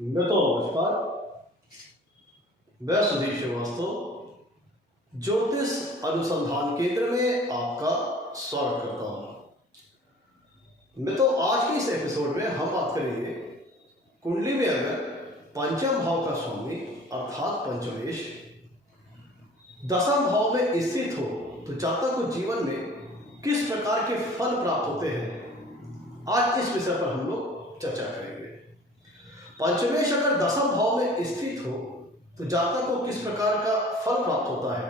नमस्कार। मैं सुधीर श्रीवास्तव ज्योतिष अनुसंधान केंद्र में आपका स्वागत करता हूं। आज के इस एपिसोड में हम बात करेंगे कुंडली में अगर पंचम भाव का स्वामी अर्थात पंचमेश दसम भाव में स्थित हो तो जातक को जीवन में किस प्रकार के फल प्राप्त होते हैं। आज इस विषय पर हम लोग चर्चा करेंगे। पंचमेश अगर दसम भाव में स्थित हो तो जातक को किस प्रकार का फल प्राप्त होता है।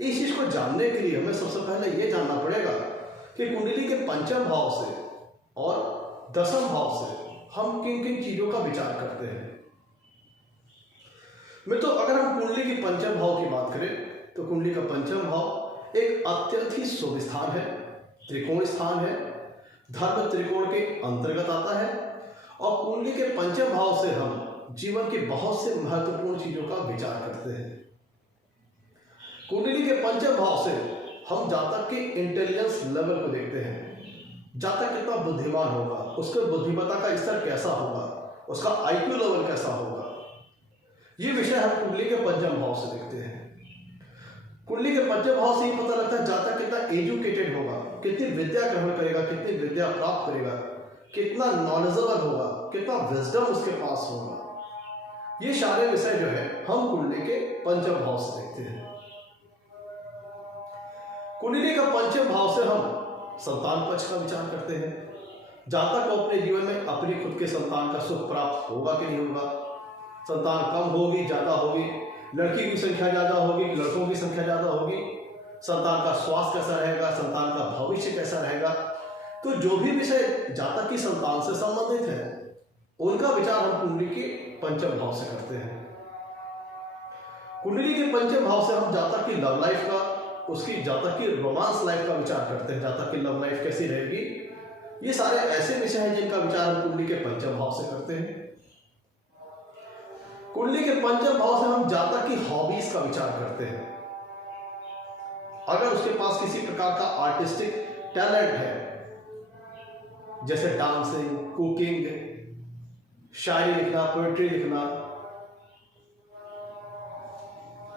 इस चीज को जानने के लिए हमें सबसे पहले यह जानना पड़ेगा कि कुंडली के पंचम भाव से और दसम भाव से हम किन किन चीजों का विचार करते हैं। अगर हम कुंडली की पंचम भाव की बात करें तो कुंडली का पंचम भाव एक अत्यंत ही शुभ स्थान है, त्रिकोण स्थान है, धर्म त्रिकोण के अंतर्गत आता है और कुंडली के पंचम भाव से हम जीवन की बहुत से महत्वपूर्ण चीजों का विचार करते हैं। कुंडली के पंचम भाव से हम जातक के इंटेलिजेंस लेवल को देखते हैं। जातक कितना बुद्धिमान होगा, उसके बुद्धिमत्ता का स्तर कैसा होगा, उसका आईक्यू लेवल कैसा होगा, ये विषय हम कुंडली के पंचम भाव से देखते हैं। कुंडली के पंचम भाव से ही पता लगता है जातक कितना एजुकेटेड होगा, कितनी विद्या ग्रहण करेगा, कितनी विद्या प्राप्त करेगा, कितना नॉलेजेबल होगा, कितना विजडम उसके पास होगा। ये सारे विषय जो है हम कुंडली के पंचम भाव से देखते हैं। कुंडली का पंचम भाव से हम संतान पक्ष का विचार करते हैं। जातक को अपने जीवन में अपनी खुद के संतान का सुख प्राप्त होगा कि नहीं होगा, संतान कम होगी ज्यादा होगी, लड़की की संख्या ज्यादा होगी लड़कों की संख्या ज्यादा होगी, संतान का स्वास्थ्य कैसा रहेगा, संतान का भविष्य कैसा रहेगा। तो जो भी विषय जातक की संतान से संबंधित है उनका विचार हम कुंडली के पंचम भाव से करते हैं। कुंडली के पंचम भाव से हम जातक की लव लाइफ का, उसकी जातक की रोमांस लाइफ का विचार करते हैं। जातक की लव लाइफ कैसी रहेगी, ये सारे ऐसे विषय हैं जिनका विचार हम कुंडली के पंचम भाव से करते हैं। कुंडली के पंचम भाव से हम जातक की हॉबीज का विचार करते हैं। अगर उसके पास किसी प्रकार का आर्टिस्टिक टैलेंट है, जैसे डांसिंग, कुकिंग, शायरी लिखना, पोएट्री लिखना,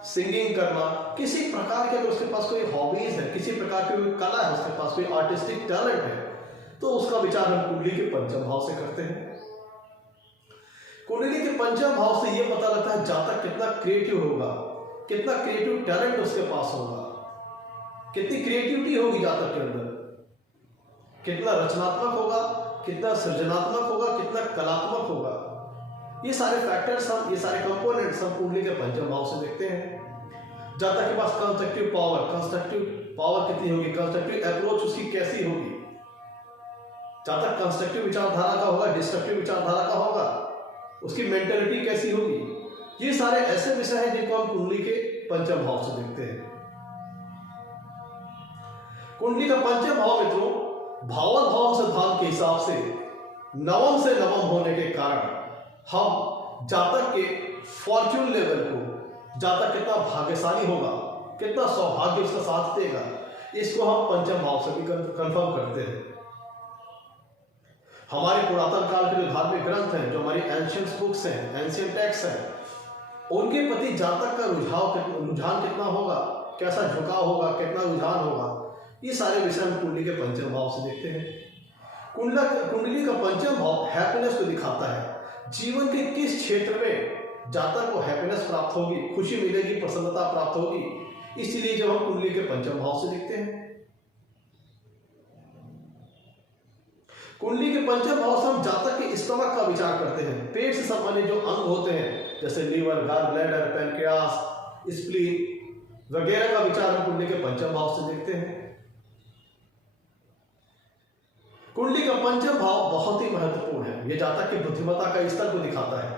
सिंगिंग करना, किसी प्रकार के अगर उसके पास कोई हॉबीज है, किसी प्रकार की कोई कला है, उसके पास कोई आर्टिस्टिक टैलेंट है, तो उसका विचार हम कुंडली के पंचम भाव से करते हैं। कुंडली के पंचम भाव से यह पता लगता है जातक कितना क्रिएटिव होगा, कितना क्रिएटिव टैलेंट उसके पास होगा, कितनी क्रिएटिविटी होगी जातक के अंदर, कितना रचनात्मक होगा, कितना सृजनात्मक होगा, कितना कलात्मक होगा। ये सारे फैक्टर्स हम, ये सारे कंपोनेंट्स हम कुंडली के पंचम भाव से देखते हैं। जातक के पास कंस्ट्रक्टिव पावर कितनी होगी, कंस्ट्रक्टिव अप्रोच उसकी कैसी होगी, जातक कंस्ट्रक्टिव विचारधारा का होगा, डिस्ट्रक्टिव विचारधारा का होगा, उसकी मेंटेलिटी कैसी होगी। ये सारे ऐसे विषय हैं जिनको हम कुंडली के पंचम भाव से देखते हैं। कुंडली का पंचम भाव मित्रों भावल भाव सिद्धांत के हिसाब से नवम से नवम होने के कारण हम जातक के फॉर्च्यून लेवल को, जातक कितना भाग्यशाली होगा, कितना सौभाग्य उसका साथ देगा, इसको हम पंचम भाव से भी कंफर्म करते हैं। हमारे पुरातन काल के जो धार्मिक ग्रंथ हैं, जो हमारी एंशियंट बुक्स हैं, एंशियंट टेक्स्ट हैं, उनके प्रति जातक का रुझान कितना होगा, कैसा झुकाव होगा, कितना रुझान होगा, ये सारे विषय हम कुंडली के पंचम भाव से देखते हैं। कुंडली का पंचम भाव हैप्पीनेस को दिखाता है। जीवन के किस क्षेत्र में जातक को हैप्पीनेस प्राप्त होगी, खुशी मिलेगी, प्रसन्नता प्राप्त होगी, इसलिए जब हम कुंडली के पंचम भाव से देखते हैं। कुंडली के पंचम भाव से हम जातक के स्टमक का विचार करते हैं। पेट से संबंधित जो अंग होते हैं जैसे liver, gall bladder, pancreas, spleen वगैरह का विचार हम कुंडली के पंचम भाव से देखते हैं। कुंडली का पंचम भाव बहुत ही महत्वपूर्ण है। यह जातक की बुद्धिमत्ता का स्तर को दिखाता है,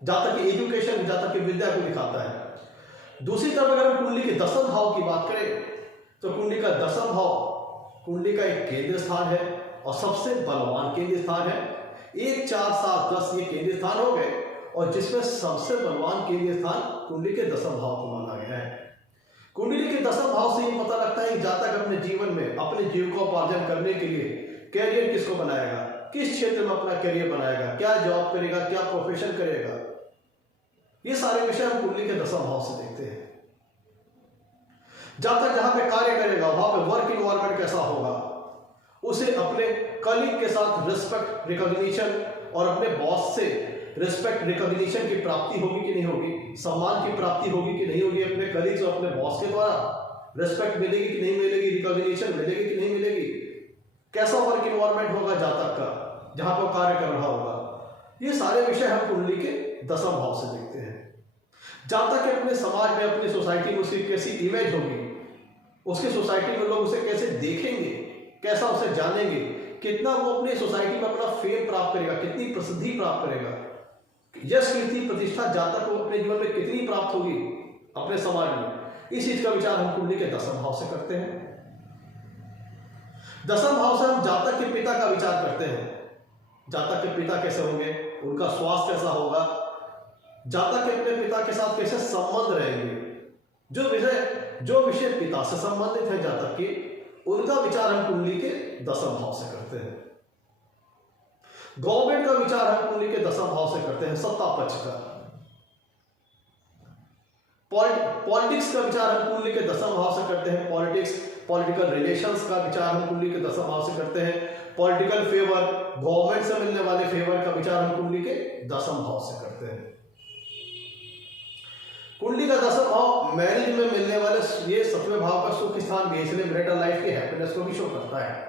जातक की एजुकेशन, जातक की विद्या को दिखाता है। दूसरी तरफ अगर हम कुंडली के दसम भाव की बात करें तो कुंडली का दसम भाव कुंडली का एक केंद्र स्थान है और सबसे बलवान केंद्र स्थान है। 1, 4, 7, 10 ये केंद्र स्थान हो गए और जिसमें सबसे बलवान केंद्र स्थान कुंडली के दसम भाव को माना गया है। कुंडली के दसम भाव से ये पता लगता है कि जातक अपने जीवन में अपने जीविकोपार्जन करने के लिए कैरियर किसको बनाएगा, किस क्षेत्र में अपना करियर बनाएगा, क्या जॉब करेगा, क्या प्रोफेशन करेगा, ये सारे विषय हम कुंडली के दसम भाव से देखते हैं। जहां पे कार्य करेगा वहां पे वर्क इन्वायरमेंट कैसा होगा, उसे अपने कलीग के साथ रिस्पेक्ट रिकॉग्निशन और अपने बॉस से रिस्पेक्ट रिकॉग्निशन की प्राप्ति होगी कि नहीं होगी, सम्मान की प्राप्ति होगी कि नहीं होगी, अपने कलीग्स और अपने बॉस के द्वारा रिस्पेक्ट मिलेगी कि नहीं मिलेगी, रिकॉग्निशन मिलेगी कि नहीं मिलेगी, कैसा वर्क इन्वायरमेंट होगा जातक का जहां पर कार्य कर रहा होगा, ये सारे विषय हम कुंडली के दसम भाव से देखते हैं। जातक के अपने समाज में, अपनी सोसाइटी में उसकी कैसी इमेज होगी, उसकी सोसाइटी में लोग उसे कैसे देखेंगे, कैसा उसे जानेंगे, कितना वो अपनी सोसाइटी में अपना फेम प्राप्त करेगा, कितनी प्रसिद्धि प्राप्त करेगा, यश कीर्ति प्रतिष्ठा जातक को अपने जीवन में कितनी प्राप्त होगी अपने समाज में, इस चीज का विचार हम कुंडली के दसम भाव से करते हैं। दसम भाव से हम जातक के पिता का विचार करते हैं। जातक के पिता कैसे होंगे, उनका स्वास्थ्य कैसा होगा, जातक के अपने पिता के साथ कैसे संबंध रहेंगे, जो विषय पिता से संबंधित है जातक के, उनका विचार हम कुंडली के दसम भाव से करते हैं। गवर्नमेंट का विचार हम कुंडली के दसम भाव से करते हैं, सत्ता पक्ष का। पॉलिटिक्स का विचार हम कुंडली के दसम भाव से करते हैं। पॉलिटिकल रिलेशंस का विचार हम कुंडली के दसम भाव से करते हैं। पॉलिटिकल फेवर, गवर्नमेंट से मिलने वाले फेवर का विचार हम कुंडली के दसम भाव से करते हैं। कुंडली का दसम भाव मैरिज में मिलने वाले ये 7वें भाव का सुख स्थान भी, इसलिए मैरिटल लाइफ की हैप्पीनेस को भी शो करता है।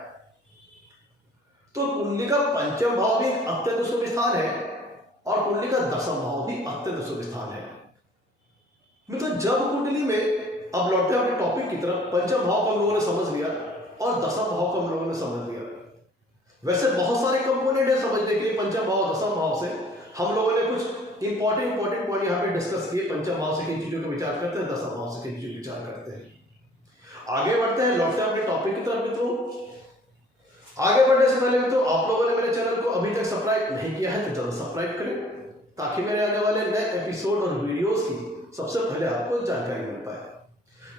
तो कुंडली का पंचम भाव भी एक अत्यंत शुभ स्थान है और कुंडली का दसम भाव भी अत्यंत शुभ स्थान है। तो जब कुंडली में, अब लौटते हैं अपने टॉपिक की तरफ, पंचम भाव को हम लोगों ने समझ लिया और दसम भाव को हम लोगों ने समझ लिया। वैसे बहुत सारे कंपोनेंट है समझने के लिए पंचम भाव दसम भाव से। हम लोगों ने कुछ इंपॉर्टेंट पॉइंट यहाँ पे डिस्कस किए। पंचम भाव से किन चीजों का विचार करते हैं, दसम भाव से किन चीजों का विचार करते हैं। आगे बढ़ते हैं, लौटते हैं अपने टॉपिक की तरफ। मित्रों, आगे बढ़ने से पहले मित्रों, आप लोगों ने मेरे चैनल को अभी तक सब्सक्राइब नहीं किया है तो जल्द सब्सक्राइब करें, ताकि मेरे आने वाले नए एपिसोड और वीडियोस की सबसे पहले आपको जानकारी मिल पाए।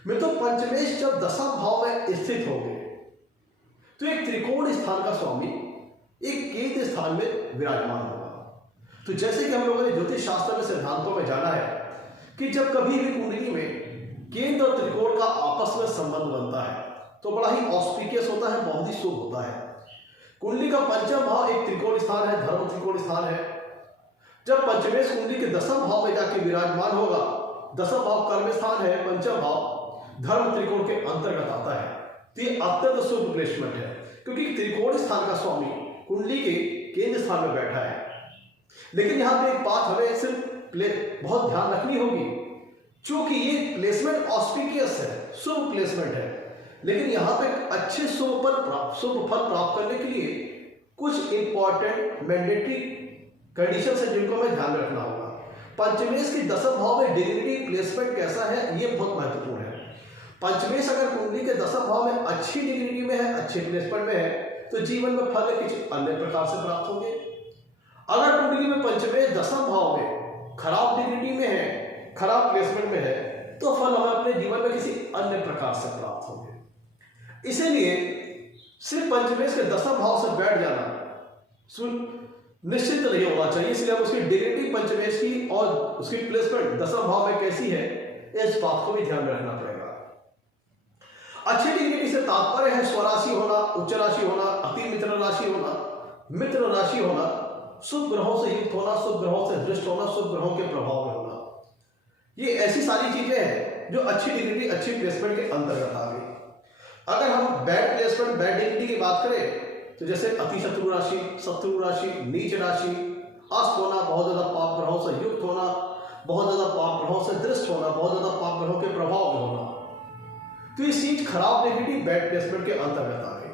मित्रों, पंचमेश जब दसम भाव में स्थित होंगे तो एक त्रिकोण स्थान का स्वामी एक केंद्र स्थान में विराजमान होगा। तो जैसे कि हम लोगों ने ज्योतिष शास्त्र में सिद्धांतों में जाना है कि जब कभी भी कुंडली में केंद्र और त्रिकोण का आपस में संबंध बनता है तो बड़ा ही ऑस्पिशियस होता है, बहुत ही शुभ होता है। कुंडली का पंचम भाव एक त्रिकोण स्थान है, धर्म त्रिकोण स्थान है। जब पंचमेश कुंडली के दसम भाव में जाके विराजमान होगा, दसम भाव कर्म स्थान है, पंचम भाव धर्म त्रिकोण के अंतर्गत आता है, तो ये अत्यंत शुभ प्लेसमेंट है, क्योंकि त्रिकोण स्थान का स्वामी कुंडली के केंद्र स्थान में बैठा है। लेकिन यहां पे एक बात हमें सिर्फ बहुत ध्यान रखनी होगी, क्योंकि ये प्लेसमेंट ऑस्पिशियस है, शुभ प्लेसमेंट है, लेकिन यहां पे अच्छे शुभ फल प्राप्त करने के लिए कुछ इंपॉर्टेंट मैंडेटरी कंडीशन है जिनको हमें ध्यान रखना होगा। पंचमेश के दसम भाव में डिग्निटी प्लेसमेंट कैसा है, ये बहुत महत्वपूर्ण है। पंचमेश अगर कुंडली के दसम भाव में अच्छी डिग्निटी में है, अच्छे प्लेसमेंट में है, तो जीवन में फल किसी अन्य प्रकार से प्राप्त होंगे। अगर कुंडली में पंचमेश दसम भाव में खराब डिग्निटी में है, खराब प्लेसमेंट में है, तो फल हमें अपने जीवन में किसी अन्य प्रकार से प्राप्त होंगे। इसीलिए सिर्फ पंचमेश के दसम भाव से बैठ जाना निश्चित नहीं होना चाहिए। इसलिए हम उसकी डिग्निटी पंचमेश की और उसकी प्लेसमेंट दसम भाव में कैसी है, इस बात को भी ध्यान में रखना पड़ेगा। अच्छी डिग्निटी से तात्पर्य है स्वराशि होना, उच्च राशि होना, अति मित्र राशि होना, मित्र राशि होना, शुभ ग्रहों से युक्त होना, शुभ ग्रहों से दृष्ट होना, शुभ ग्रहों के प्रभाव में होना। ये ऐसी सारी चीजें हैं जो अच्छी डिग्निटी, अच्छी प्लेसमेंट के अंतर्गत आ गई। अगर हम बैड प्लेसमेंट, बैड डिग्निटी की बात करें तो जैसे अति शत्रु राशि, नीच राशि, अस्त होना, बहुत ज्यादा पाप ग्रहों से युक्त होना, बहुत ज्यादा पाप ग्रहों से दृष्ट होना, बहुत ज्यादा पाप ग्रहों के प्रभाव में होना, तो ये चीज खराब डिग्निटी, बैड प्लेसमेंट के अंतर्गत आ गई।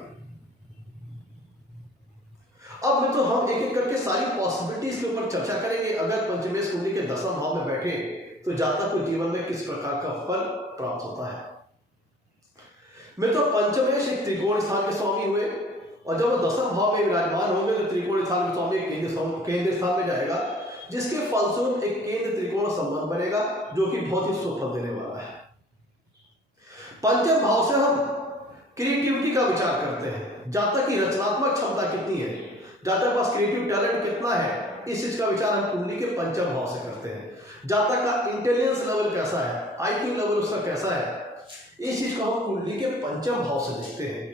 अब में तो हम एक एक करके सारी पॉसिबिलिटीज के ऊपर चर्चा करेंगे। अगर पंचमेश कुंडली के दसम भाव में बैठे तो जातक को जीवन में किस प्रकार का फल प्राप्त होता है। में तो पंचमेश एक त्रिकोण स्थान के स्वामी हुए और जब वो दसम भाव में विराजमान होंगे तो त्रिकोण स्थान के स्वामी केंद्र स्थान में जाएगा, जिसके फलस्वरूप एक केंद्र त्रिकोण संबंध बनेगा जो कि बहुत ही शुभ फल देने वाला है। पंचम भाव से हम क्रिएटिविटी का विचार करते हैं, जातक की रचनात्मक क्षमता कितनी है, जातक पास क्रिएटिव टैलेंट कितना है, इस चीज का विचार हम कुंडली के पंचम भाव से करते हैं। जातक का इंटेलिजेंस लेवल कैसा है, आईक्यू लेवल उसका कैसा है, इस चीज को हम कुंडली के पंचम भाव से देखते हैं।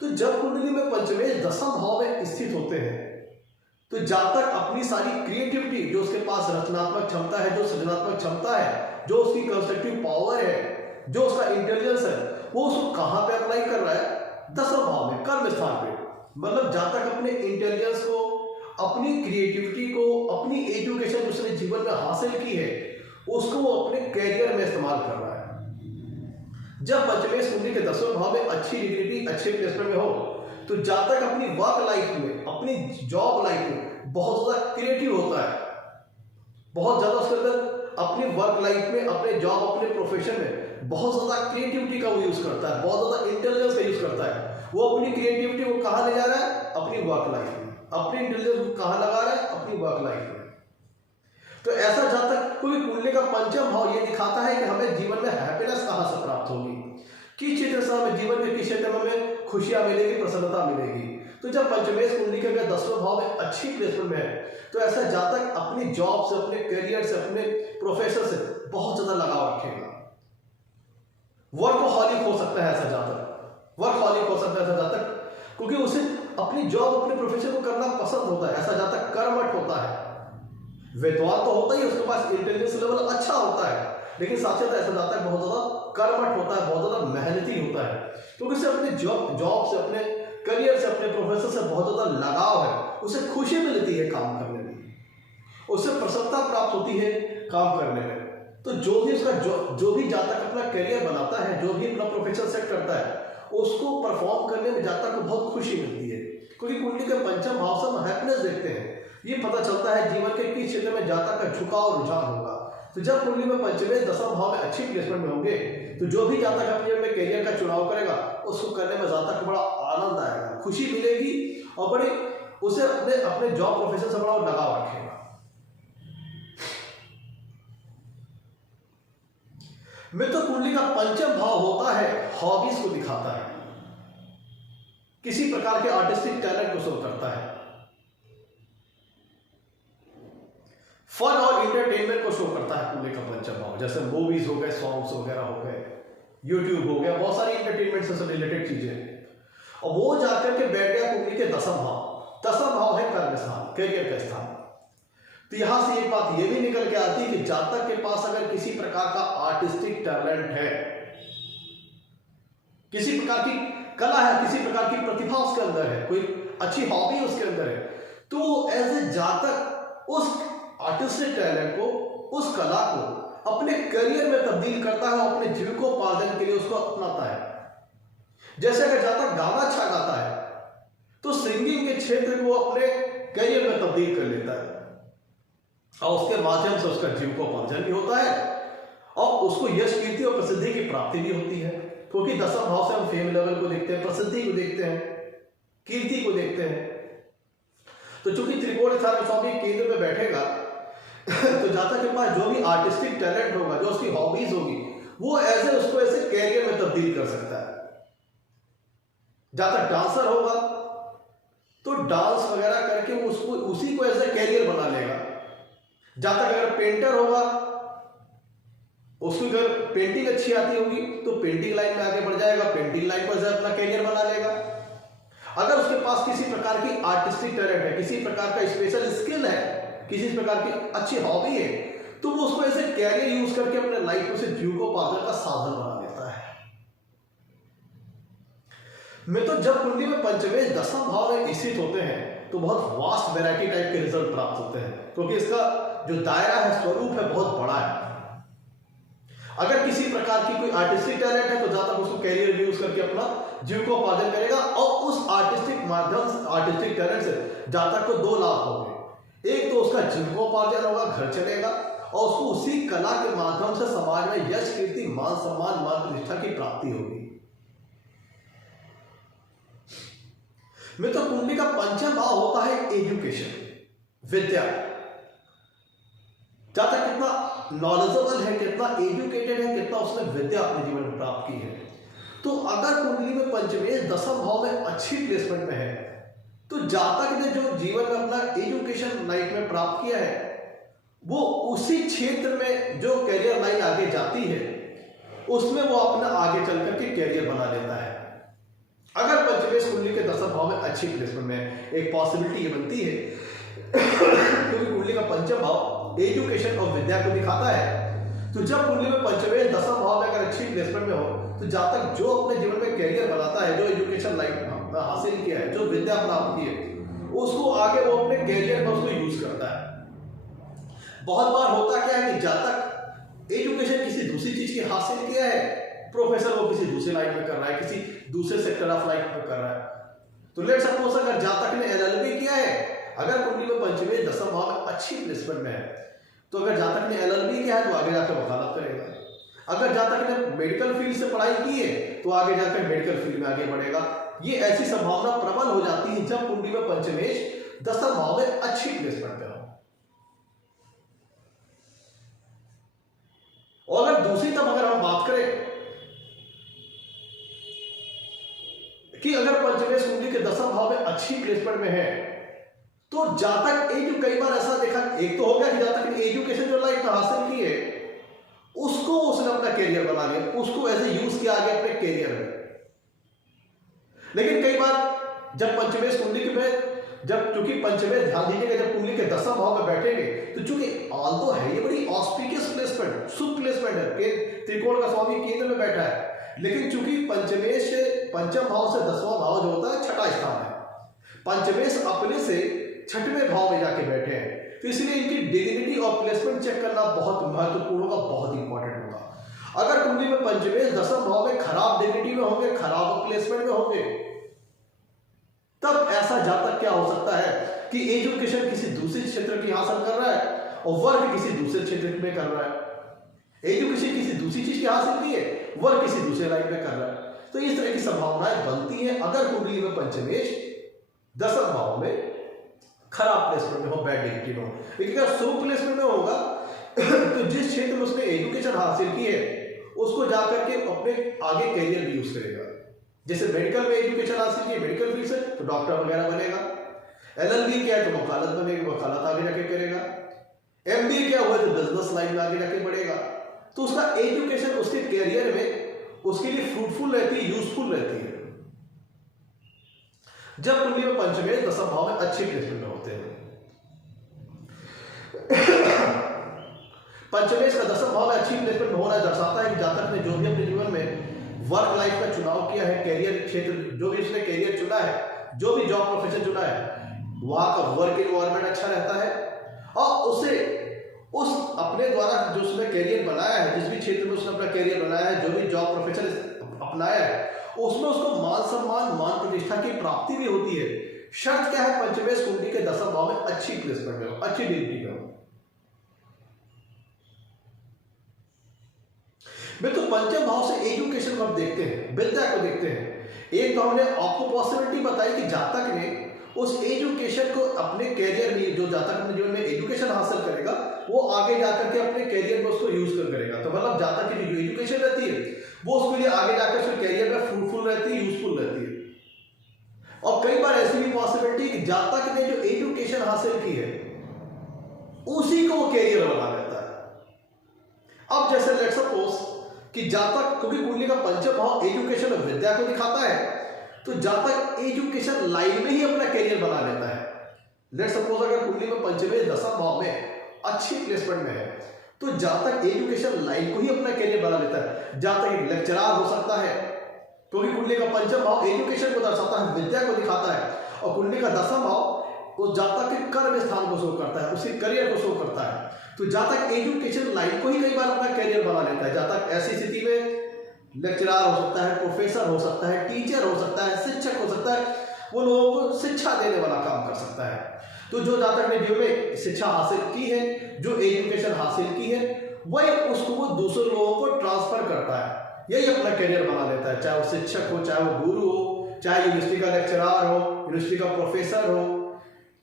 तो जब कुंडली में पंचमेश दसम भाव में स्थित होते हैं तो जातक अपनी सारी क्रिएटिविटी, जो उसके पास रचनात्मक क्षमता है, जो सृजनात्मक क्षमता है, जो उसकी कंस्ट्रक्टिव पावर है, जो उसका इंटेलिजेंस है, वो उसको कहां पे अप्लाई कर रहा है, दसम भाव में, कर्म स्थान पे। मतलब जातक अपने इंटेलिजेंस को, अपनी क्रिएटिविटी को, अपनी एजुकेशन उसने जीवन में हासिल की है, उसको वो अपने कैरियर में इस्तेमाल कर रहा है। जब पंचमेश कुंडली के दसवें भाव में अच्छी डिग्निटी, अच्छे प्लेसमेंट में हो तो जातक अपनी वर्क लाइफ में, अपनी जॉब लाइफ में बहुत ज्यादा क्रिएटिव होता है, बहुत ज्यादा उसके अंदर अपनी वर्क लाइफ में, अपने जॉब, अपने प्रोफेशन में बहुत ज्यादा क्रिएटिविटी का वो यूज करता है, बहुत ज्यादा इंटेलिजेंस का यूज करता है। वो अपनी क्रिएटिविटी को कहां ले जा रहा है, अपनी वर्क लाइफ में, अपनी इंटेलिजेंस को कहां लगा रहा है, अपनी वर्क लाइफ में। तो ऐसा जातक, क्योंकि कुंडली का पंचम भाव ये दिखाता है कि हमें जीवन में हैप्पीनेस कहां से प्राप्त होगी, किस क्षेत्र से हमें जीवन में, किस क्षेत्र में हमें खुशियां मिलेगी, प्रसन्नता मिलेगी। तो जब पंचमेश कुंडली के अगर दसवें भाव में अच्छी प्लेसमेंट में है तो ऐसा जातक अपनी जॉब से, अपने करियर से, अपने प्रोफेशन से बहुत ज्यादा लगाव रखेगा। वर्कहॉलिक हो सकता है ऐसा जातक, वर्कहॉलिक हो सकता है ऐसा जातक, क्योंकि उसे अपनी जॉब, अपने प्रोफेशन को करना पसंद होता है। ऐसा जातक कर्मठ होता है, विद्वान तो होता ही, उसके पास इंटेलिजेंस लेवल अच्छा होता है, लेकिन साथ साथ ऐसा जातक बहुत ज्यादा कर्मठ होता है, बहुत ज्यादा मेहनती होता है, क्योंकि उसे अपने जॉब से, अपने करियर से, अपने प्रोफेशन से बहुत ज्यादा लगाव है। उसे खुशी मिलती है काम करने में, उसे प्रसन्नता प्राप्त होती है काम करने में। तो जो भी उसका जो भी जातक अपना करियर बनाता है, जो भी अपना प्रोफेशन सेट करता है, उसको परफॉर्म करने में जातक को बहुत खुशी मिलती है, क्योंकि कुंडली के पंचम भाव से हम हैप्पीनेस देखते हैं। ये पता चलता है जीवन के किस क्षेत्र में जातक का झुकाव, रुझान होगा। तो जब कुंडली में पंचमेश दसम भाव में अच्छी प्लेसमेंट में होंगे तो जो भी जातक अपने में करियर का चुनाव करेगा, उसको करने में जातक को बड़ा आनंद आएगा, खुशी मिलेगी और बड़े उसे अपने जॉब प्रोफेशन से बड़ा लगाव रखेगा। मित्र, कुंडली का पंचम भाव होता है, हॉबीज को दिखाता है, किसी प्रकार के आर्टिस्टिक टैलेंट को शो करता है, फन और इंटरटेनमेंट को शो करता है कुंडली का पंचम भाव। जैसे मूवीज हो गए, सॉन्ग्स वगैरह हो गए, यूट्यूब हो गया, बहुत सारी इंटरटेनमेंट से रिलेटेड चीजें। और वो जाकर के बैठ गया कुंडली के दसम भाव। दसम भाव है कर्म स्थान, करियर का स्थान। तो यहां से एक बात ये भी निकल के आती है कि जातक के पास अगर किसी प्रकार का आर्टिस्टिक टैलेंट है, किसी प्रकार की कला है, किसी प्रकार की प्रतिभा उसके अंदर है, कोई अच्छी हॉबी उसके अंदर है, तो एज ए जातक उस आर्टिस्टिक टैलेंट को, उस कला को अपने करियर में तब्दील करता है और अपने जीविकोपार्जन के लिए उसको अपनाता है। जैसे अगर जातक गाना अच्छा गाता है तो सिंगिंग के क्षेत्र को अपने करियर में तब्दील कर लेता है और उसके माध्यम से उसका जीविकोपार्जन भी होता है और उसको यश, कीर्ति और प्रसिद्धि की प्राप्ति भी होती है। क्योंकि दसम भाव से हम फेम लेवल को देखते हैं, प्रसिद्धि को देखते हैं, कीर्ति को देखते हैं। तो चूंकि त्रिकोण स्थान स्वामी केंद्र में बैठेगा तो जातक के पास जो भी आर्टिस्टिक टैलेंट होगा, जो उसकी हॉबीज होगी, वो उसको ऐसे कैरियर में तब्दील कर सकता है। जातक डांसर होगा तो डांस वगैरह करके वो उसको उसी को ऐसे कैरियर बना लेगा। जातक अगर पेंटर होगा, उसको अगर पेंटिंग अच्छी आती होगी तो पेंटिंग लाइन में आगे बढ़ जाएगा, पेंटिंग लाइन पर से अपना कैरियर बना लेगा। अगर उसके पास किसी प्रकार की आर्टिस्टिक टैलेंट है, किसी प्रकार का स्पेशल स्किल है, किसी प्रकार की अच्छी हॉबी है, तो वो उसको ऐसे कैरियर यूज करके अपने लाइफ में से जीविकोपार्जन का साधन बना लेता है। तो जब कुंडली में पंचमेश दसम भाव में स्थित होते हैं तो बहुत वास्ट वैरायटी टाइप के रिजल्ट प्राप्त होते हैं, क्योंकि इसका जो दायरा है, स्वरूप है, बहुत बड़ा है। अगर किसी प्रकार की कोई आर्टिस्टिक टैलेंट है तो जातक उसको कैरियर यूज करके अपना जीविकोपार्जन करेगा और उस आर्टिस्टिक टैलेंट से जातक को दो लाभ होंगे। एक तो उसका जीविकोपार्जन होगा, घर चलेगा और उसको उसी कला के माध्यम से समाज में यश, कीर्ति, मान सम्मान, मान प्रतिष्ठा की प्राप्ति होगी। मित्र, कुंडली का पंचम भाव होता है एजुकेशन, विद्या। जातक कितना नॉलेजेबल है, कितना एजुकेटेड है, कितना उसने विद्या अपने जीवन में प्राप्त की है। तो अगर कुंडली में पंचमेश दसम भाव में अच्छी प्लेसमेंट में है तो जातक ने जो जीवन में अपना एजुकेशन लाइफ में प्राप्त किया है वो उसी क्षेत्र में जो करियर लाइन आगे जाती है उसमें वो अपना आगे चल करके करियर बना लेता है। अगर पंचमेश कुंडली के दसम भाव में अच्छी प्लेसमेंट में एक पॉसिबिलिटी ये बनती है क्योंकि कुंडली का पंचम भाव एजुकेशन और विद्या को दिखाता है। तो जब कुंडली में पंचमेश दसम भाव में अगर अच्छी प्लेसमेंट में हो तो जातक जो अपने जीवन में करियर बनाता है, जो एजुकेशन लाइफ हासिल किया है, जो विद्या प्राप्त की है, उसको आगे वो अपने करियर में उसको यूज करता है। बहुत बार होता क्या है कि जातक एजुकेशन किसी दूसरी चीज की हासिल किया है, प्रोफेसर वो किसी दूसरे लाइन में कर रहा है, किसी दूसरे सेक्टर ऑफ लाइफ में कर रहा है। तो लेट्स सपोज अगर जातक ने एलएलबी किया है, अगर कुंडली में पंचमेश दसम भाव में अच्छी प्लेसमेंट में है तो अगर जातक ने एलएलबी किया है तो आगे जाकर वकालत करेगा। अगर जातक ने मेडिकल फील्ड से पढ़ाई की है तो आगे जाकर मेडिकल फील्ड में आगे बढ़ेगा। ये ऐसी संभावना प्रबल हो जाती है जब कुंडली में पंचमेश दसम भाव में अच्छी प्लेसमेंट में हो। और अगर दूसरी तरफ अगर हम बात करें कि अगर पंचमेश कुंडली के दसम भाव में अच्छी प्लेसमेंट में है तो जातक जो कई बार ऐसा देखा, एक तो हो गया कि जातक ने एजुकेशन जो लाइफ में हासिल की है उसको उसने अपना करियर बना लिया, उसको ऐसे यूज किया आगे अपने करियर में। लेकिन कई बार जब पंचमेश कुंडली में चूंकि पंचमेश ध्यान दीजिएगा, जब कुंडली के दसम भाव में बैठेंगे तो चूंकि ऑल तो है ये बड़ी ऑस्पिशियस प्लेसमेंट, शुभ प्लेसमेंट है कि त्रिकोण का स्वामी केंद्र में बैठा है, लेकिन चूंकि पंचमेश पंचम भाव से दसवां भाव जो होता है छठा स्थान है, पंचमेश अपने से छठवें भाव में जाके बैठे हैं, तो इसलिए इनकी डिग्निटी और प्लेसमेंट चेक करना बहुत महत्वपूर्ण होगा, बहुत इंपॉर्टेंट होगा। अगर कुंडली में पंचमेश दसम भाव में खराब डिग्निटी में होंगे, खराब प्लेसमेंट में होंगे, तब ऐसा जातक क्या हो सकता है कि एजुकेशन किसी दूसरे क्षेत्र की हासिल कर रहा है और वर्क किसी दूसरे क्षेत्र में कर रहा है। एजुकेशन किसी दूसरी चीज की हासिल की है, वर्क किसी दूसरे लाइन में कर रहा है। तो इस तरह की संभावनाएं बनती हैं अगर कुंडली में पंचमेश दसम भाव में खराब प्लेसमेंट में हो, बैड डिग्निटी में हो। लेकिन अगर शुभ प्लेसमेंट में होगा तो जिस क्षेत्र में उसने एजुकेशन हासिल की है उसको जाकर के अपने आगे करियर भी यूज करेगा। जैसे मेडिकल में एजुकेशन हासिल की, मेडिकल फील्ड से तो डॉक्टर वगैरह बनेगा, एलएलबी किया है तो वकालत बनेगी, वकालत आगे जाके करेगा, एमबीए किया हुआ तो बिजनेस लाइन में आगे जाके बढ़ेगा। तो उसका एजुकेशन उसके करियर में उसके लिए फ्रूटफुल रहती है, यूजफुल रहती है जब कुंडली में पंचमेश दसम भाव में अच्छी प्लेसमेंट में होते हैं। पंचमेश का दसम भाव में अच्छी प्लेसमेंट में होना दर्शाता है कि जातक ने जो भी अपने जीवन में वर्क लाइफ का चुनाव किया है, करियर क्षेत्र जो भी उसने करियर चुना है, जो भी जॉब प्रोफेशन चुना है, वहां का वर्क एनवायरनमेंट अच्छा रहता है और उसे उस अपने द्वारा जो उसने करियर बनाया है, जिस भी क्षेत्र में उसने अपना करियर बनाया है, जो भी जॉब प्रोफेशन अपनाया है, उसमें उसको मान सम्मान, मान प्रतिष्ठा की प्राप्ति भी होती है। शर्त क्या है? पंचमेश कुंडली के दसम भाव में अच्छी प्लेसमेंट में हो, अच्छी डिग्री में हो। तो पंचम भाव से एजुकेशन को हम देखते हैं, विद्या को देखते हैं। एक तो हमने आपको पॉसिबिलिटी बताई कि जातक ने उस एजुकेशन को अपने कैरियर में, जो जातक अपने जीवन में एजुकेशन हासिल करेगा वो आगे जाकर के अपने कैरियर में उसको यूज करेगा। तो मतलब जातक की जो एजुकेशन रहती है वो उसके लिए आगे जाकर उसके कैरियर में फ्रूटफुल रहती है, यूजफुल रहती है। और कई बार ऐसी भी पॉसिबिलिटी कि जातक ने जो एजुकेशन हासिल की है उसी को वो कैरियर बना लेता है। अब जैसे लेट्स सपोज कि जातक, क्योंकि कुंडली का पंचम भाव एजुकेशन और विद्या को दिखाता है, तो जातक एजुकेशन लाइन में ही अपना कैरियर बना लेता है। लेट्स सपोज अगर कुंडली में पंचमेश दसम भाव में अच्छी प्लेसमेंट में है तो जातक एजुकेशन लाइन को ही अपना कैरियर बना लेता है। जातक एक लेक्चरर हो सकता है क्योंकि कुंडली का पंचम भाव एजुकेशन को दर्शाता है, विद्या को दिखाता है, और कुंडली का दसम भाव उस जातक के कर्म स्थान को शो करता है, उसके करियर को शो करता है। तो जातक एजुकेशन लाइन को ही कई बार अपना कैरियर बना लेता है। जातक ऐसी स्थिति में लेक्चरर हो सकता है, प्रोफेसर हो सकता है, टीचर हो सकता है, शिक्षक हो सकता है, वो लोगों को शिक्षा देने वाला काम कर सकता है। तो जो जातक ने जीवन में शिक्षा हासिल की है, जो एजुकेशन हासिल की है, वही उसको वो दूसरे लोगों को ट्रांसफर करता है, यही अपना करियर बना लेता है। चाहे वो शिक्षक हो, चाहे वो गुरु हो, चाहे यूनिवर्सिटी का लेक्चरर हो, यूनिवर्सिटी का प्रोफेसर हो।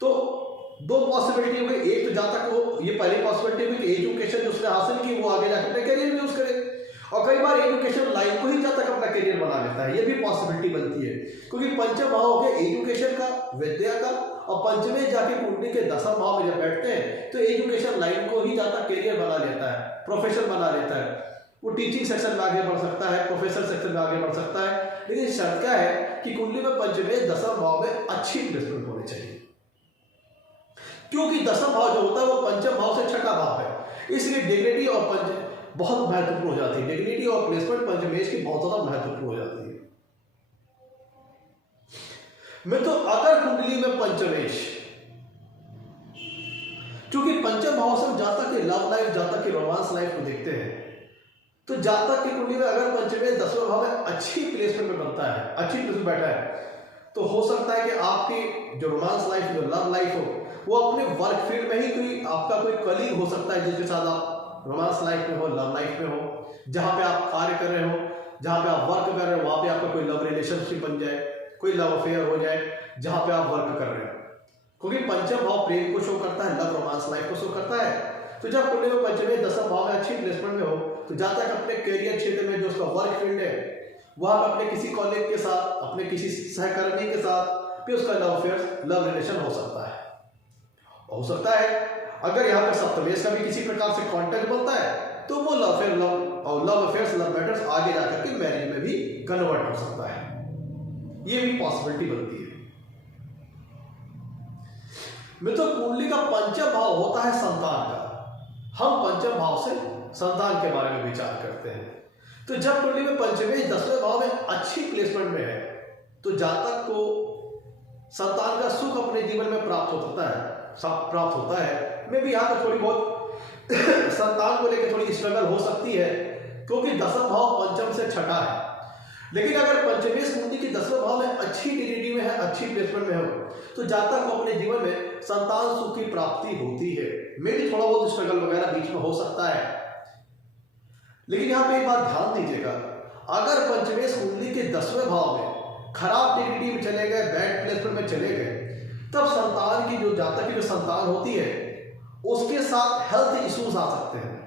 तो दो पॉसिबिलिटी हो गई, एक तो जातक को ये पहली पॉसिबिलिटी हुई कि एजुकेशन जो उसने हासिल की वो आगे जाकर अपने करियर में यूज करे, और कई बार एजुकेशन लाइन को ही जहाँ तक अपना करियर बना लेता है, ये भी पॉसिबिलिटी बनती है, क्योंकि पंचम भाव हो गया एजुकेशन का, विद्या का, और पंचमें जाके कुंडली के दसम भाव में जब बैठते हैं तो एजुकेशन लाइन को ही जहाँ तक करियर बना लेता है, प्रोफेशन बना लेता है। वो टीचिंग सेक्शन में आगे बढ़ सकता है, प्रोफेसर सेक्शन में आगे बढ़ सकता है, लेकिन शर्त क्या है कि कुंडली में पंचमें दसम भाव में अच्छी प्लेसमेंट होनी चाहिए, क्योंकि दसम भाव जो होता है वो पंचम भाव से छठा भाव है, इसलिए डिग्निटी और पंच बहुत महत्वपूर्ण हो जाती है। डिग्निटी और प्लेसमेंट पंचमेश की बहुत ज्यादा महत्वपूर्ण हो जाती है। मैं तो अगर कुंडली में पंचमेश, क्योंकि पंचम भाव से हम जातक के लव लाइफ, जातक के रोमांस लाइफ को देखते हैं, तो जातक की कुंडली में अगर पंचमेश दसवें भाव में अच्छी प्लेसमेंट में बनता है, अच्छी प्लेसमेंट बैठा है, तो हो सकता है कि आपकी जो रोमांस लाइफ, जो लव लाइफ हो, वो अपने वर्क फील्ड में ही कोई आपका कोई कलीग हो सकता है जिसके साथ आप रोमांस लाइफ में हो, लव लाइफ में हो, जहां पे आप कार्य कर रहे हो, जहां पे आप वर्क कर रहे हो, वहां पे आपका कोई लव रिलेशनशिप बन जाए, कोई लव अफेयर हो जाए जहां पे आप वर्क कर रहे हो, क्योंकि पंचम भाव प्रेम को शो करता है, लव रोमांस लाइफ को शो करता है। तो जब कुंडली में पंचमेश दसम भाव में अच्छी प्लेसमेंट में हो, तो जहां तक अपने करियर क्षेत्र में जो उसका वर्क फील्ड है, वहां पर अपने किसी कॉलेज के साथ, अपने किसी सहकर्मी के साथ भी उसका लव अफेयर, लव रिलेशन हो सकता है। हो सकता है अगर यहाँ पे सप्तमेश का भी किसी प्रकार से कांटेक्ट बनता है, तो वो लव अफेयर्स, लव मैटर्स आगे जाकर के मैरिज में भी कन्वर्ट हो सकता है, ये भी पॉसिबिलिटी बनती है। मित्रों, कुंडली का पंचम भाव होता है संतान का। हम पंचम भाव से संतान के बारे में विचार करते हैं। तो जब कुंडली में पंचमेश दसवें भाव में अच्छी प्लेसमेंट में है, तो जातक को संतान का सुख अपने जीवन में प्राप्त होता है। मैं भी यहाँ पर थोड़ी बहुत संतान को लेकर थोड़ी स्ट्रगल हो सकती है, क्योंकि दसम भाव पंचम से छठा है। लेकिन अगर पंचमेश कुंडली की दसवें भाव में अच्छी डिग्निटी में है, अच्छी प्लेसमेंट में हो, तो जातक को अपने जीवन में संतान सुख की प्राप्ति होती है। में भी थोड़ा बहुत स्ट्रगल वगैरह बीच में हो सकता है, लेकिन यहाँ पे एक बात ध्यान दीजिएगा, अगर पंचमेश कुंडली के दसवें भाव में खराब डिग्निटी में चले गए, बैड प्लेसमेंट में चले गए, तब संतान की जो जातक की जो संतान होती है उसके साथ हेल्थ इश्यूज आ सकते हैं।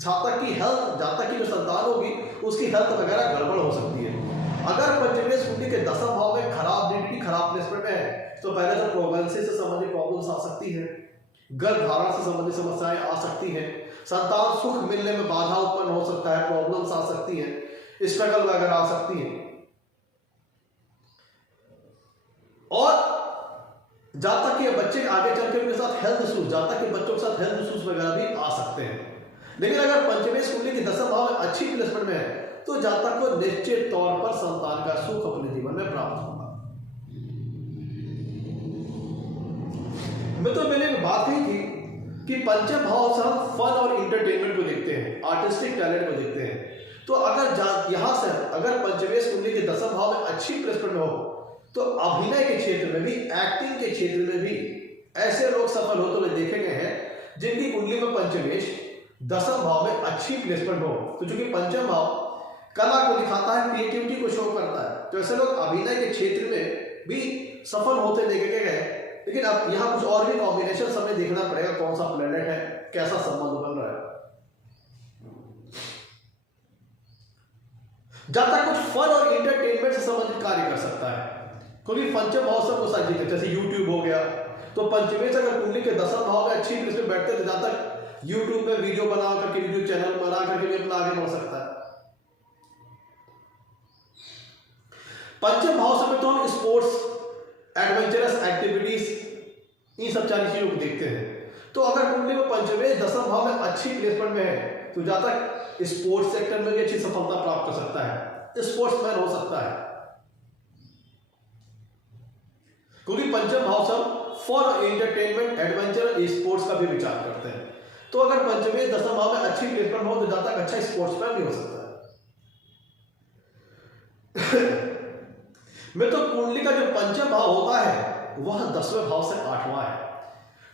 जातक की जो संतान होगी उसकी हेल्थ वगैरह गड़बड़ हो सकती है। अगर पंचमेश कुंडली के दसम भाव में खराब डिग्निटी, खराब प्लेसमेंट में है, तो पहले तो प्रेगनेंसी से संबंधित प्रॉब्लम्स आ सकती है, गर्भधारण से संबंधित समस्याएं आ सकती हैं, संतान सुख मिलने में बाधा उत्पन्न हो सकता है, प्रॉब्लम्स आ सकती हैं, स्ट्रगल वगैरह आ सकती हैं। और जातक के बच्चे आगे चल के उनके साथ हेल्थ इश्यूज, जातक के बच्चों के साथ हेल्थ इश्यूज वगैरह भी आ सकते हैं। लेकिन अगर पंचमेश कुंडली की दसम भाव में अच्छी प्लेसमेंट में है, तो जातक को निश्चित तौर पर संतान का सुख अपने जीवन में प्राप्त होगा। मैं तो मैंने बात कही थी कि पंचम भाव से हम फन और इंटरटेनमेंट को देखते हैं, आर्टिस्टिक टैलेंट को देखते हैं। तो अगर यहां से अगर पंचमेश कुंडली के दसम भाव में अच्छी प्लेसमेंट में हो, तो अभिनय के क्षेत्र में भी, एक्टिंग के क्षेत्र में भी ऐसे लोग सफल होते हुए देखे गए हैं जिनकी कुंडली में पंचमेश दसम भाव में अच्छी प्लेसमेंट हो। तो चूंकि पंचम भाव कला को दिखाता है, क्रिएटिविटी को शो करता है, तो ऐसे लोग अभिनय के क्षेत्र में भी सफल होते देखे गए। लेकिन अब यहाँ कुछ और भी कॉम्बिनेशन हमें देखना पड़ेगा, कौन सा प्लेनेट है, कैसा संबंध बन रहा है। जब तक कुछ फन और इंटरटेनमेंट से संबंधित कार्य कर सकता है, क्योंकि पंचम भाव सब को साझी जैसे यूट्यूब हो गया, तो पंचमेश अगर कुंडली के दसम भाव में अच्छी प्लेसमेंट बैठते हैं, तो जहां तक यूट्यूब में वीडियो बना करके, यूट्यूब चैनल बना करके भी अपना आगे बढ़ सकता है। पंचम भाव से तो हम स्पोर्ट्स, एडवेंचरस एक्टिविटीज, इन सब सारी चीजों को देखते हैं। तो अगर कुंडली में पंचमेश दसम भाव में अच्छी प्लेसमेंट में है, तो जहां तक स्पोर्ट्स सेक्टर में भी अच्छी सफलता प्राप्त कर सकता है, स्पोर्ट्समैन हो सकता है, क्योंकि पंचम भाव से फॉर एंटरटेनमेंट, एडवेंचर, स्पोर्ट्स का भी विचार करते हैं। तो अगर पंचमेश दसम भाव में अच्छी प्लेसमेंट हो, तो जहां तक अच्छा स्पोर्ट्समैन भी हो सकता है। में तो कुंडली का जो पंचम भाव होता है वह दसवें भाव से आठवां है।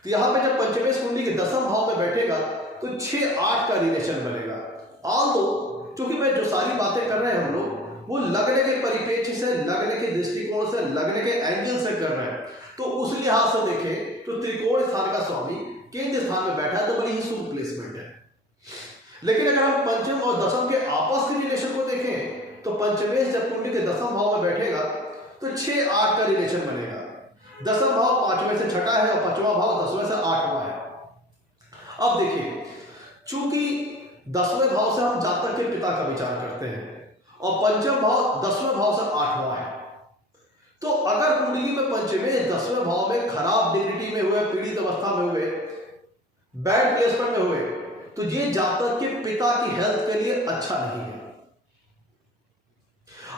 तो यहां पे जब पंचमेश कुंडली के दसम भाव में बैठेगा, तो 6-8 का रिलेशन बनेगा। ऑल्दो चूंकि मैं जो सारी बातें कर रहे हैं हम लोग, वो लगने के परिप्रेक्ष्य से, लगने के दृष्टिकोण से, लगने के एंगल से कर रहे हैं। तो उस लिहाज से देखें तो त्रिकोण स्थान का स्वामी केंद्र स्थान में बैठा है, तो बड़ी ही शुभ प्लेसमेंट है। लेकिन अगर हम पंचम और दसम के आपस के रिलेशन को देखें तो पंचमेश जब कुंडली के दसम भाव में बैठेगा तो 6-8 का रिलेशन बनेगा। दसम भाव 5वें से छठा है और 5वां भाव 10वें से 8वां है। अब देखिए, चूंकि 10वें भाव से हम जातक के पिता का विचार करते हैं और पंचम भाव 10वें भाव से 8वां है, तो अगर कुंडली में पंचमेश 10वें भाव में खराब डिग्निटी में हुए, पीड़ित अवस्था में हुए, बैड प्लेसमेंट में हुए, तो ये जातक के पिता की हेल्थ के लिए अच्छा नहीं है।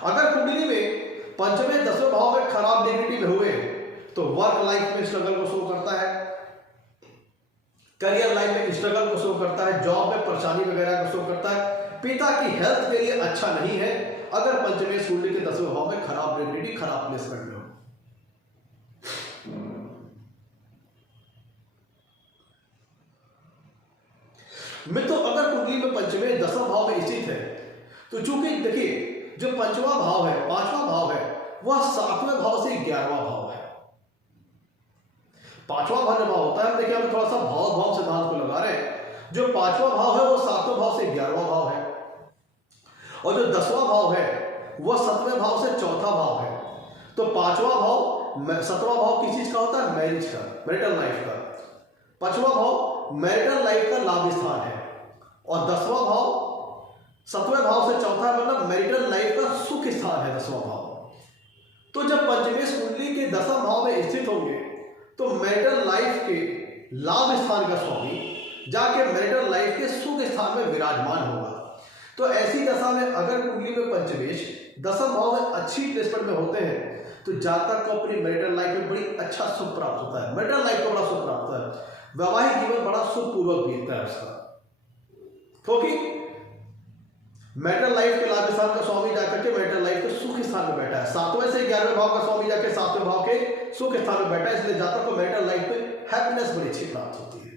अगर कुंडली में पंचमेश 10वें भाव में खराब डिग्निटी में हुए तो वर्क लाइफ में स्ट्रगल को शो करता है, करियर लाइफ में स्ट्रगल को शो करता है, जॉब में परेशानी वगैरह को शो करता है। पिता की हेल्थ के लिए अच्छा नहीं है अगर पंचमेश कुंडली के 10वें भाव में खराब डिग्निटी, खराब प्लेसमेंट में हो। मित्रों, अगर कुंडली में पंचमेश 10वां भाव में स्थित है तो चूंकि देखिए जो 5वां भाव है, 5वां भाव है, वह 7वें भाव से 11वां भाव है। 5वां भाव जब होता है, देखिए हम थोड़ा सा भाव सिद्धांत को लगा रहे हैं। जो 5वां भाव है वो 7वें भाव से 11वां भाव है और जो 10वां भाव है वह 7वें भाव से 4था भाव है। तो 5वां भाव 7वां भाव किस चीज का होता है? मैरिज का, मैरिटल लाइफ का। 5वां भाव मैरिटल लाइफ का लाभ स्थान है और 10वां भाव 7वें भाव से चौथा मतलब मैरिटल लाइफ का सुख स्थान है 10वां भाव। तो जब पंचमेश कुंडली के 10वां भाव में स्थित होंगे तो मैरिटल लाइफ के लाभ स्थान का स्वामी जाके मैरिटल लाइफ के सुख स्थान में विराजमान होगा। तो ऐसी दशा में अगर कुंडली में पंचमेश 10वां भाव में अच्छी प्लेसमेंट में होते हैं तो जातक को अपनी मैरिटल लाइफ में बड़ी अच्छा सुख प्राप्त होता है, मैरिटल लाइफ को बड़ा सुख प्राप्त होता है, वैवाहिक जीवन बड़ा सुखपूर्वक बीतता है उसका, क्योंकि मैरिटल लाइफ के लाभ स्थान का स्वामी जाकर के मैरिटल लाइफ के सुख स्थान में बैठा है। 7वें से 11वें भाव का स्वामी जाके 7वें भाव के सुख स्थान में बैठा है, इसलिए जातक को मैरिटल लाइफ में हैप्पीनेस बड़ी अच्छी प्राप्त होती है।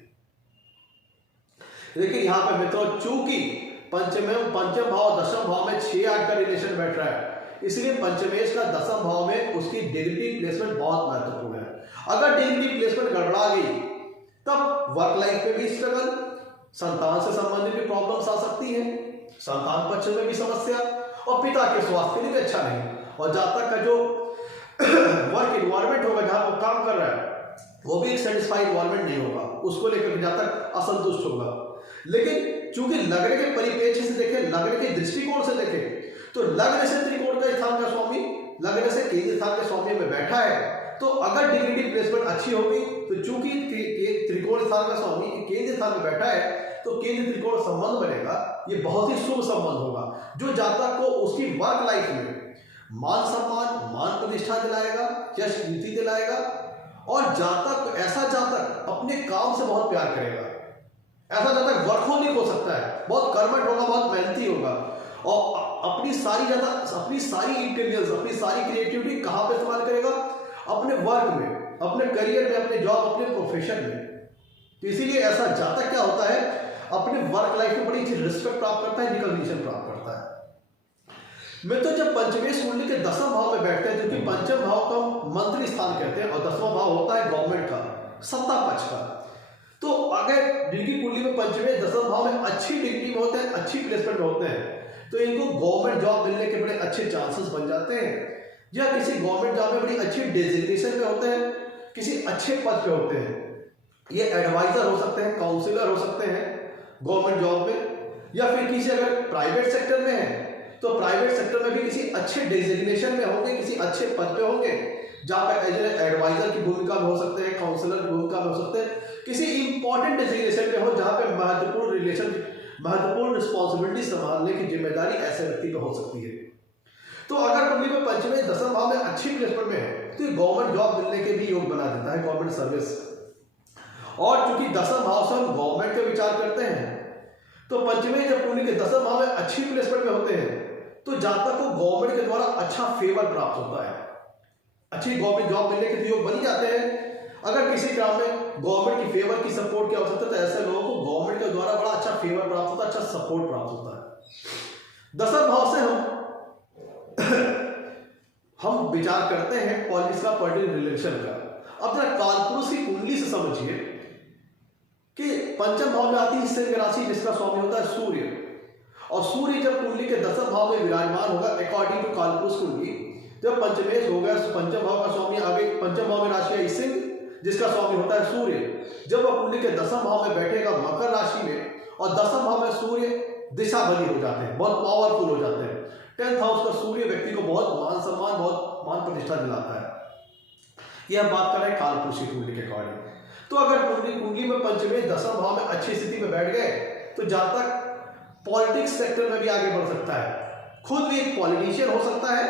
लेकिन यहां पर मित्रों, चूंकि पंचम भाव 10वें भाव में 6-8 का रिलेशन बैठ रहा है, इसलिए पंचमेश का 10वें भाव में उसकी डिग्निटी प्लेसमेंट बहुत महत्वपूर्ण है। अगर डिग्निटी प्लेसमेंट गड़बड़ा गई तब वर्क लाइफ में भी स्ट्रगल, संतान से संबंधित भी प्रॉब्लम्स आ सकती हैं, संतान पक्ष में भी समस्या और पिता के स्वास्थ्य के लिए भी अच्छा नहीं। और जातक का जो वर्क इन्वायरमेंट होगा जहां वो काम कर रहा है वो भी एक सेटिस्फाइड इन्वायरमेंट नहीं होगा, उसको लेकर जातक असंतुष्ट होगा। लेकिन चूंकि लग्न के परिप्रेक्ष्य से देखें, लग्न के दृष्टिकोण से देखें तो लग्न से त्रिकोण का स्थान का स्वामी लग्न से केंद्र स्थान के स्वामी में बैठा है, तो अगर डिग्निटी प्लेसमेंट अच्छी होगी तो चूंकि त्रिकोण स्थान का स्वामी केंद्र स्थान में बैठा है तो केंद्र त्रिकोण संबंध बनेगा, ये बहुत ही शुभ संबंध होगा जो जातक को उसकी वर्क लाइफ में मान सम्मान, मान प्रतिष्ठा दिलाएगा, यश कीर्ति दिलाएगा और ऐसा जातक अपने काम से बहुत प्यार करेगा। ऐसा जातक वर्कहोलिक हो सकता है, बहुत कर्मठ होगा, बहुत मेहनती होगा और अपनी सारी इंटेलिजेंस, अपनी सारी क्रिएटिविटी कहां पे इस्तेमाल करेगा? अपने वर्क में, अपने करियर में, अपने जॉब, अपने प्रोफेशन में। तो इसीलिए ऐसा जातक क्या होता है, अपने वर्क लाइफ में बड़ी अच्छी रिस्पेक्ट प्राप्त करता है, रिकॉग्निशन प्राप्त करता है। मैं तो जब पंचमेश कुंडली के 10वें भाव में बैठते हैं, क्योंकि पंचम भाव को हम मंत्री स्थान कहते हैं और 10वां भाव होता है गवर्नमेंट का, सत्ता पक्ष का। तो अगर जिनकी कुंडली में पंचमेश 10वें भाव में अच्छी डिग्री में होते हैं, अच्छी प्लेसमेंट में होते हैं, तो इनको गवर्नमेंट जॉब मिलने के बड़े अच्छे चांसेस बन जाते हैं, या किसी गवर्नमेंट जॉब में बड़ी अच्छी डेजिग्नेशन में होते हैं, किसी अच्छे पद पे होते हैं। ये एडवाइजर हो सकते हैं, काउंसिलर हो सकते हैं गवर्नमेंट जॉब में, या फिर किसी अगर प्राइवेट सेक्टर में है तो प्राइवेट सेक्टर में भी किसी अच्छे डेजिग्नेशन में होंगे, किसी अच्छे पद पे होंगे, जहां पर एज एडवाइजर की भूमिका में हो सकते हैं, काउंसिलर की भूमिका में हो सकते हैं, किसी इंपॉर्टेंट डेजिग्नेशन में हो जहां पे महत्वपूर्ण रिस्पॉन्सिबिलिटी संभालने की जिम्मेदारी ऐसे व्यक्ति पे हो सकती है। तो अगर कुंडली में पंचमेश 10वें भाव में अच्छी प्लेसमेंट में है तो ये गवर्नमेंट जॉब मिलने के भी योग बना देता है, गवर्नमेंट सर्विस। और चूंकि 10वें भाव से हम गवर्नमेंट का विचार करते हैं, तो पंचमेश जब कुंडली के 10वें भाव में अच्छी प्लेसमेंट में होते हैं तो जातक को गवर्नमेंट के द्वारा अच्छा फेवर प्राप्त होता है, अच्छी गवर्नमेंट जॉब मिलने के योग बन जाते हैं। अगर किसी काम में गवर्नमेंट की फेवर की सपोर्ट की आवश्यकता है तो ऐसे लोगों को गवर्नमेंट के द्वारा बड़ा अच्छा फेवर प्राप्त होता है, अच्छा सपोर्ट प्राप्त होता है। 10वें भाव से हम विचार करते हैं पॉलिटिक्स का, रिलेशन का। अब जरा कालपुरुष की कुंडली से समझिए कि पंचम भाव में आती है सिंह राशि, जिसका स्वामी होता है सूर्य। और सूर्य जब कुंडली के दसम भाव में विराजमान होगा अकॉर्डिंग टू कालपुरुष कुंडली, जब पंचमेश होगा पंचम भाव का स्वामी आगे पंचम भाव में राशि है सिंह, जिसका स्वामी होता है सूर्य। जब वह कुंडली के दसम भाव में बैठेगा मकर राशि में, और दसम भाव में सूर्य दिशा बनी हो जाते हैं, बहुत पावरफुल हो जाते हैं। 10th हाउस का सूर्य व्यक्ति को बहुत मान सम्मान, बहुत मान प्रतिष्ठा दिलाता है। यह हम बात कर रहे हैं कालपुरुष की कुंडली के अकॉर्डिंग। तो अगर कुंडली में पंचमेश दसम भाव में अच्छी स्थिति में बैठ गए तो जातक पॉलिटिक्स सेक्टर में भी आगे बढ़ सकता है, खुद भी एक पॉलिटिशियन हो सकता है,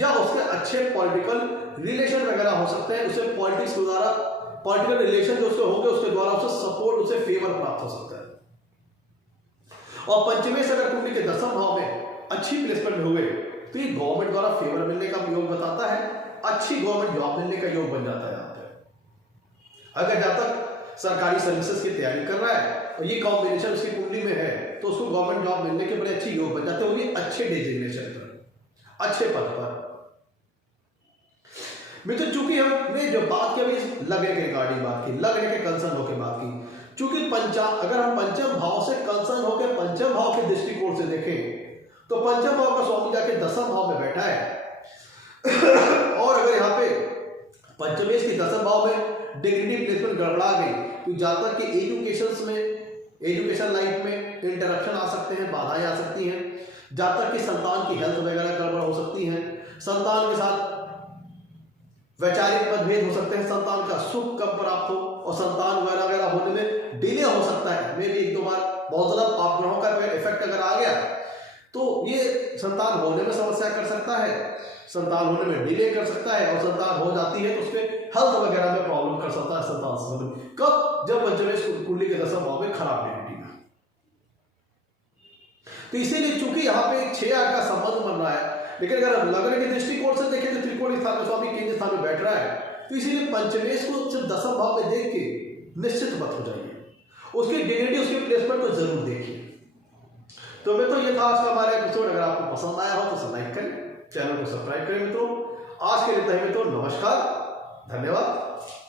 या उसके अच्छे पॉलिटिकल रिलेशन वगैरह हो सकते हैं, उसे पॉलिटिक्स के द्वारा पॉलिटिकल रिलेशन जो उसके होंगे उसके द्वारा उसे सपोर्ट, उसे फेवर प्राप्त हो सकता है। और पंचमेश अगर कुंडली के दसम भाव में अच्छी प्लेसमेंट में हुए तो ये गवर्नमेंट द्वारा फेवर मिलने का योग बताता है, अच्छी गवर्नमेंट जॉब मिलने का योग बन जाता है यहाँ पे। अगर जातक सरकारी सर्विसेज की तैयारी कर रहा है और ये कॉम्बिनेशन उसकी कुंडली में है तो उसको गवर्नमेंट जॉब मिलने के बड़े अच्छे योग बन जाते हैं, वो भी अच्छे डेजिग्नेशन पर, अच्छे पद पर। मित्र, चूंकि हमने जो बात की अभी लगने के रिगार्डिंग बात की, लगने के कंसर्न होकर बात की, चूंकि अगर हम पंचम भाव से कंसर्न होकर पंचम भाव के दृष्टिकोण से देखें तो पंचम भाव का स्वामी जाके दसम भाव में बैठा है और अगर यहाँ पे पंचमेश के दसम भाव में डिग्निटी प्लेसमेंट गड़बड़ा गई तो जातक के एजुकेशन लाइफ में इंटरप्शन आ सकते हैं, बाधाएं आ सकती हैं, जातक की संतान की हेल्थ वगैरह गड़बड़ हो सकती है, संतान के साथ वैचारिक मतभेद हो सकते हैं, संतान का सुख कम प्राप्त हो और संतान वगैरह होने में डिले हो सकता है। मे भी एक दो बार बहुत ज्यादा पाप ग्रहों का इफेक्ट अगर आ गया तो ये संतान होने में समस्या कर सकता है, संतान होने में डिले कर सकता है, और संतान हो जाती है तो उसके हेल्थ वगैरह में प्रॉब्लम कर सकता है संतान से संबंधित। कब? जब पंचमेश कुंडली के दसम भाव में खराब डिग्निटी में। तो इसीलिए चूंकि यहाँ पे 6-8 का संबंध बन रहा है, लेकिन अगर हम लगने के दृष्टिकोण से देखें तो त्रिकोण स्थान में स्वामी केंद्र स्थान में बैठ रहा है, तो इसीलिए पंचमेश को सिर्फ दसम भाव में देख के निश्चित मत हो जाइए, उसकी डिग्निटी, उसकी प्लेसमेंट को जरूर देखिए। तो मैं तो ये था आज का हमारा एपिसोड। अगर आपको पसंद आया हो तो इसे लाइक करें, चैनल को सब्सक्राइब करें मित्रों। आज के लिए मित्रों नमस्कार, धन्यवाद।